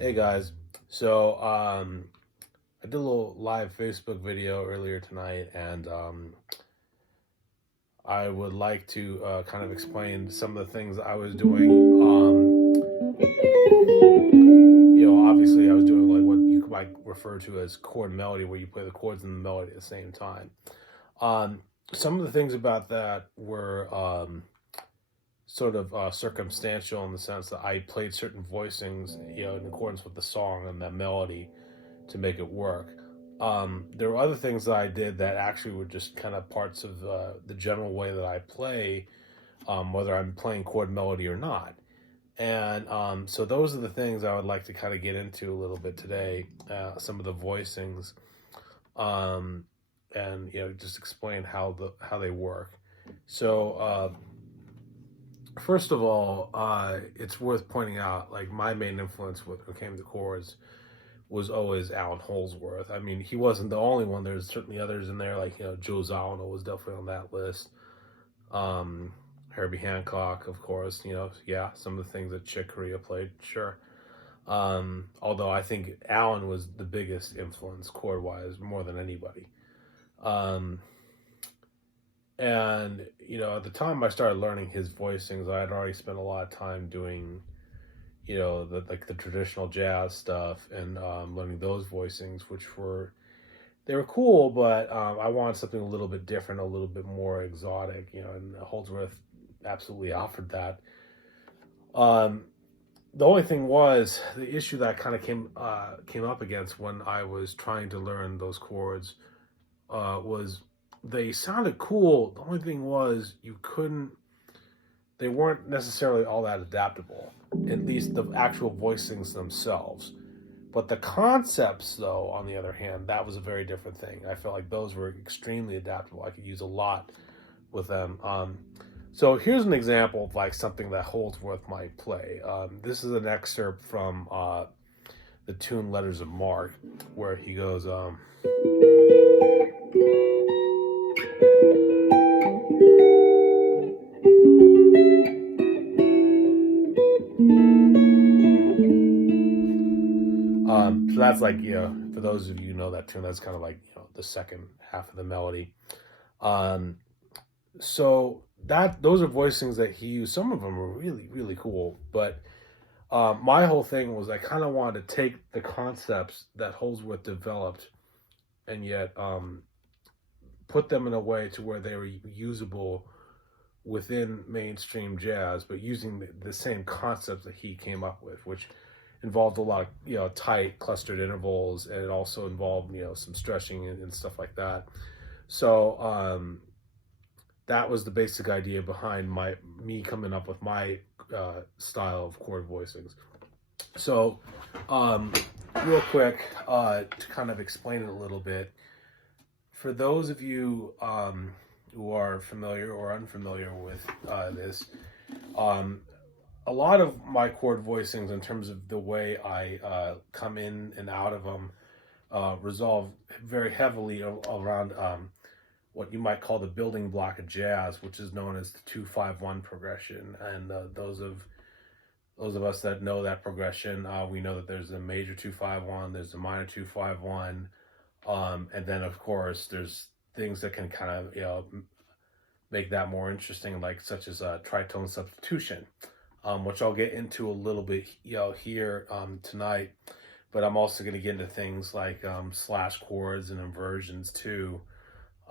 Hey guys, so I did a little live Facebook video earlier tonight, and I would like to kind of explain some of the things I was doing. Obviously, I was doing like what you might refer to as chord melody, where you play the chords and the melody at the same time. Um, some of the things about that were sort of circumstantial in the sense that I played certain voicings, in accordance with the song and the melody to make it work. There were other things that I did that actually were just kind of parts of the general way that I play, whether I'm playing chord melody or not. And so those are the things I would like to kind of get into a little bit today. Some of the voicings, um, and just explain how they work. So first of all, it's worth pointing out, like, my main influence when it came to chords was always Alan Holdsworth. I mean, he wasn't the only one. There's certainly others in there, like Joe Zawinul was definitely on that list. Um, Herbie Hancock, of course. Yeah, some of the things that Chick Corea played, sure. Although I think Alan was the biggest influence chord wise, more than anybody. Um, and at the time I started learning his voicings, I had already spent a lot of time doing the traditional jazz stuff, and learning those voicings, which they were cool, but I wanted something a little bit different, a little bit more exotic, and Holdsworth absolutely offered that. Um, the only thing was, the issue that kind of came up against when I was trying to learn those chords was they sounded cool. The only thing was they weren't necessarily all that adaptable, at least the actual voicings themselves. But the concepts, though, on the other hand, that was a very different thing. I felt like those were extremely adaptable. I could use a lot with them. So here's an example of like something that Holdsworth might play. This is an excerpt from the tune Letters of Marque, where he goes, so that's like, for those of you who know that tune, that's kind of like, the second half of the melody. Um, so those are voicings that he used. Some of them are really, really cool. But my whole thing was, I kind of wanted to take the concepts that Holdsworth developed and yet put them in a way to where they were usable within mainstream jazz, but using the same concepts that he came up with, which involved a lot of tight clustered intervals, and it also involved some stretching and stuff like that. So that was the basic idea behind me coming up with my style of chord voicings. So real quick, to kind of explain it a little bit, for those of you who are familiar or unfamiliar with this, a lot of my chord voicings, in terms of the way I come in and out of them, resolve very heavily around what you might call the building block of jazz, which is known as the 2-5-1 progression. And those of us that know that progression, we know that there's a major 2-5-1, there's a minor 2-5-1, and then of course there's things that can kind of make that more interesting, like such as tritone substitution, which I'll get into a little bit here tonight. But I'm also going to get into things like slash chords and inversions too,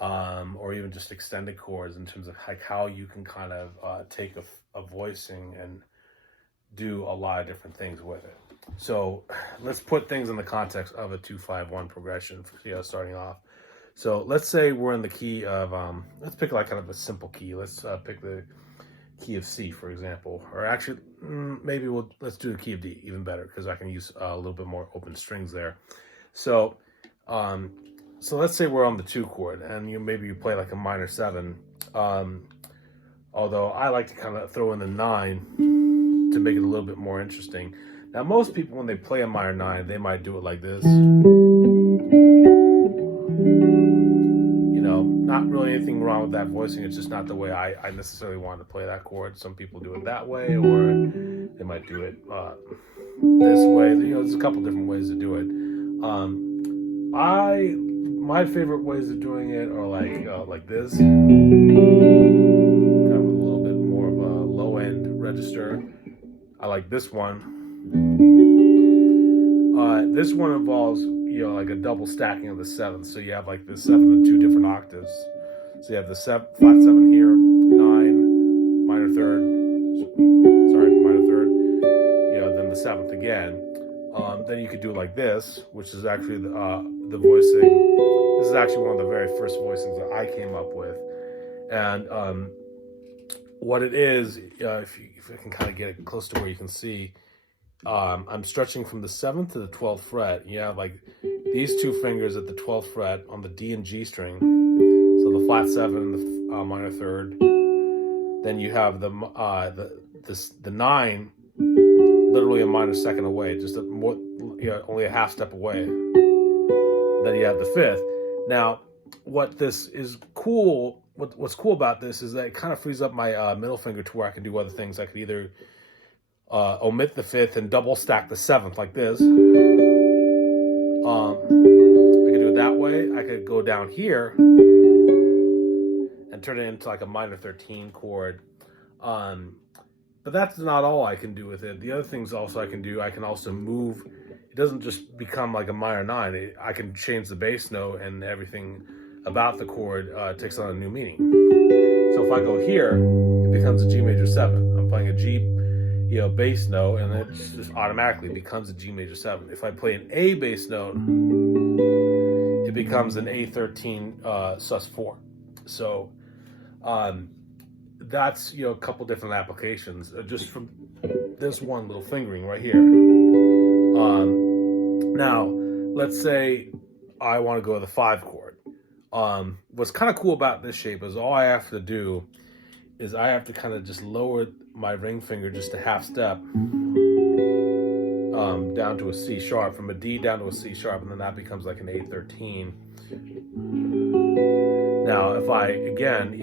or even just extended chords, in terms of like how you can kind of take a voicing and do a lot of different things with it. So let's put things in the context of a 2-5-1 progression, starting off. So let's say we're in the key of, let's pick like kind of a simple key. Let's pick the key of C, for example. Or actually, maybe let's do the key of D, even better, because I can use a little bit more open strings there. So so let's say we're on the 2 chord, and maybe you play like a minor 7. Although I like to kind of throw in the 9 to make it a little bit more interesting. Now, most people, when they play a minor 9, they might do it like this. Not really anything wrong with that voicing. It's just not the way I necessarily want to play that chord. Some people do it that way, or They might do it this way. There's a couple different ways to do it. My favorite ways of doing it are like this, kind of a little bit more of a low end register. I like this one. This one involves like a double stacking of the seventh. So you have like the seventh in two different octaves. So you have the flat seven here, nine, minor third, minor third. Then the seventh again. Then you could do it like this, which is actually the voicing. This is actually one of the very first voicings that I came up with. And what it is, if I can kind of get it close to where you can see, I'm stretching from the 7th to the 12th fret. You have like these two fingers at the 12th fret on the D and G string. So the flat 7 and the minor third. Then you have the 9 literally a minor second away, just only a half step away. Then you have the 5th. Now, what this is cool, what's cool about this is that it kind of frees up my middle finger to where I can do other things. I could either omit the 5th and double stack the 7th like this. I could do it that way. I could go down here and turn it into like a minor 13 chord. But that's not all I can do with it. The other things also I can also move. It doesn't just become like a minor 9. I can change the bass note, and everything about the chord takes on a new meaning. So if I go here, it becomes a G major 7. I'm playing a G bass note, and it just automatically becomes a G major 7. If I play an A bass note, it becomes an A13 sus4. So that's a couple different applications just from this one little fingering right here. Now let's say I want to go to the 5 chord. What's kind of cool about this shape is all I have to do is I have to kind of just lower my ring finger just a half step down to a C sharp, from a D down to a C sharp, and then that becomes like an A13. Now if I again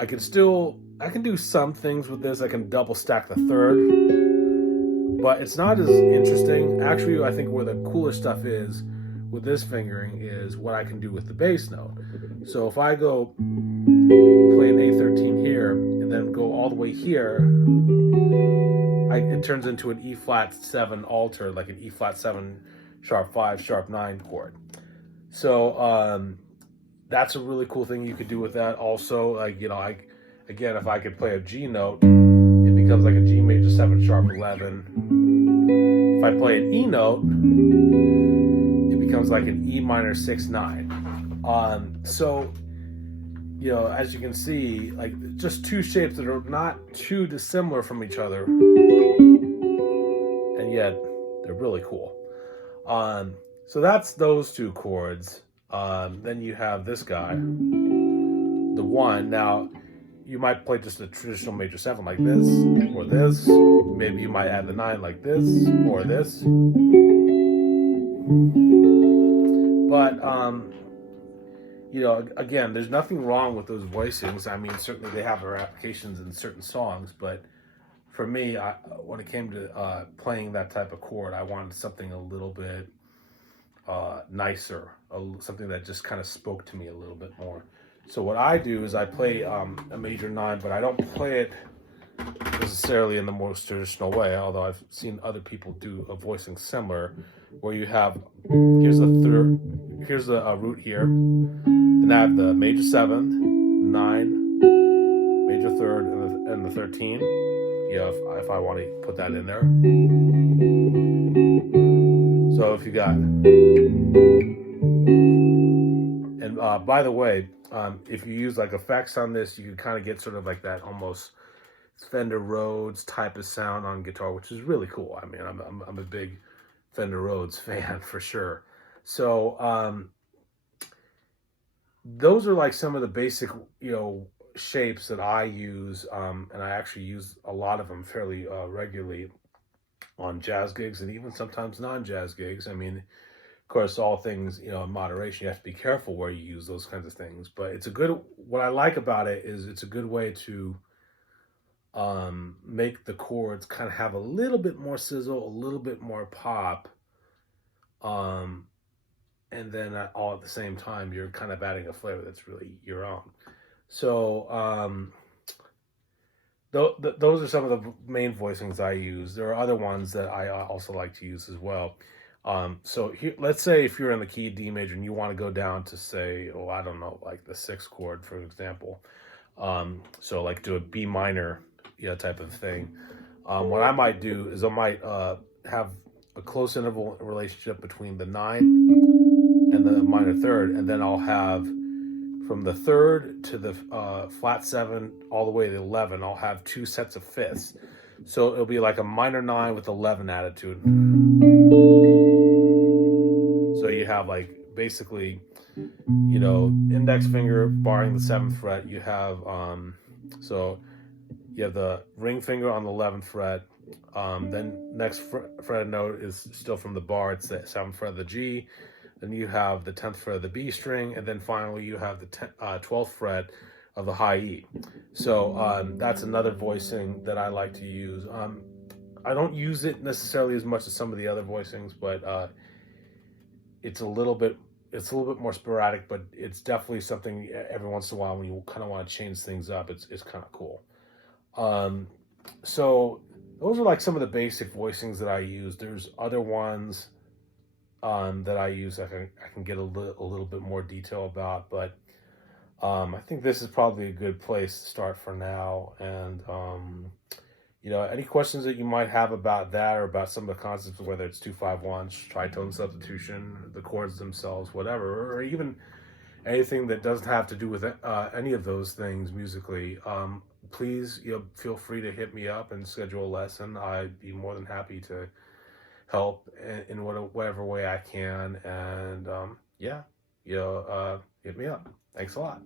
I can do some things with this. I can double stack the 3rd, but it's not as interesting. Actually, I think where the cooler stuff is with this fingering is what I can do with the bass note. So if I go play an A13 here and then go all the way here, it turns into an E flat 7 altered, like an E flat 7 sharp 5 sharp 9 chord. So that's a really cool thing you could do with that. Also, again, if I could play a G note, it becomes like a G major 7 sharp 11. If I play an E note, it becomes like an E minor 6 9. So as you can see, like just two shapes that are not too dissimilar from each other, and yet they're really cool. So that's those two chords. Then you have this guy, the 1. Now, you might play just a traditional major 7 like this, or this. Maybe you might add the 9 like this, or this. But, again, there's nothing wrong with those voicings. I mean, certainly they have their applications in certain songs, but for me, when it came to playing that type of chord, I wanted something a little bit nicer, something that just kind of spoke to me a little bit more. So what I do is I play a major 9, but I don't play it necessarily in the most traditional way, although I've seen other people do a voicing similar, where you have, here's a root here, then I have the major 7, 9, major 3rd, and the 13, if I want to put that in there. So if you got, and by the way, if you use like effects on this, you can kind of get sort of like that almost Fender Rhodes type of sound on guitar, which is really cool. I mean, I'm a big Fender Rhodes fan for sure. So those are like some of the basic shapes that I use, and I actually use a lot of them fairly regularly on jazz gigs and even sometimes non-jazz gigs. I mean, of course, all things, in moderation. You have to be careful where you use those kinds of things. But what I like about it is it's a good way to make the chords kind of have a little bit more sizzle, a little bit more pop, um, and then all at the same time, you're kind of adding a flavor that's really your own. So those are some of the main voicings I use. There are other ones that I also like to use as well. So here, let's say if you're in the key D major and you want to go down to say, oh, I don't know, like the sixth chord, for example. So like do a B minor, type of thing. What I might do is I might have a close interval relationship between the 9 and the minor third, and then I'll have from the third to the flat 7 all the way to 11, I'll have 2 sets of fifths. So it'll be like a minor 9 with 11 attitude. So you have like basically, index finger barring the 7th fret. You have so you have the ring finger on the 11th fret. Then next fretted note is still from the bar. It's the 7th fret of the G. Then you have the 10th fret of the B string, and then finally you have the 12th fret of the high E. So that's another voicing that I like to use. I don't use it necessarily as much as some of the other voicings, but it's a little bit more sporadic. But it's definitely something every once in a while when you kind of want to change things up. It's kind of cool. So those are like some of the basic voicings that I use. There's other ones that I use. I can get a little bit more detail about, but I think this is probably a good place to start for now. And any questions that you might have about that or about some of the concepts, whether it's 2-5-1, tritone substitution, the chords themselves, whatever, or even anything that doesn't have to do with any of those things musically, please feel free to hit me up and schedule a lesson. I'd be more than happy to help in whatever way I can. And hit me up. Thanks a lot.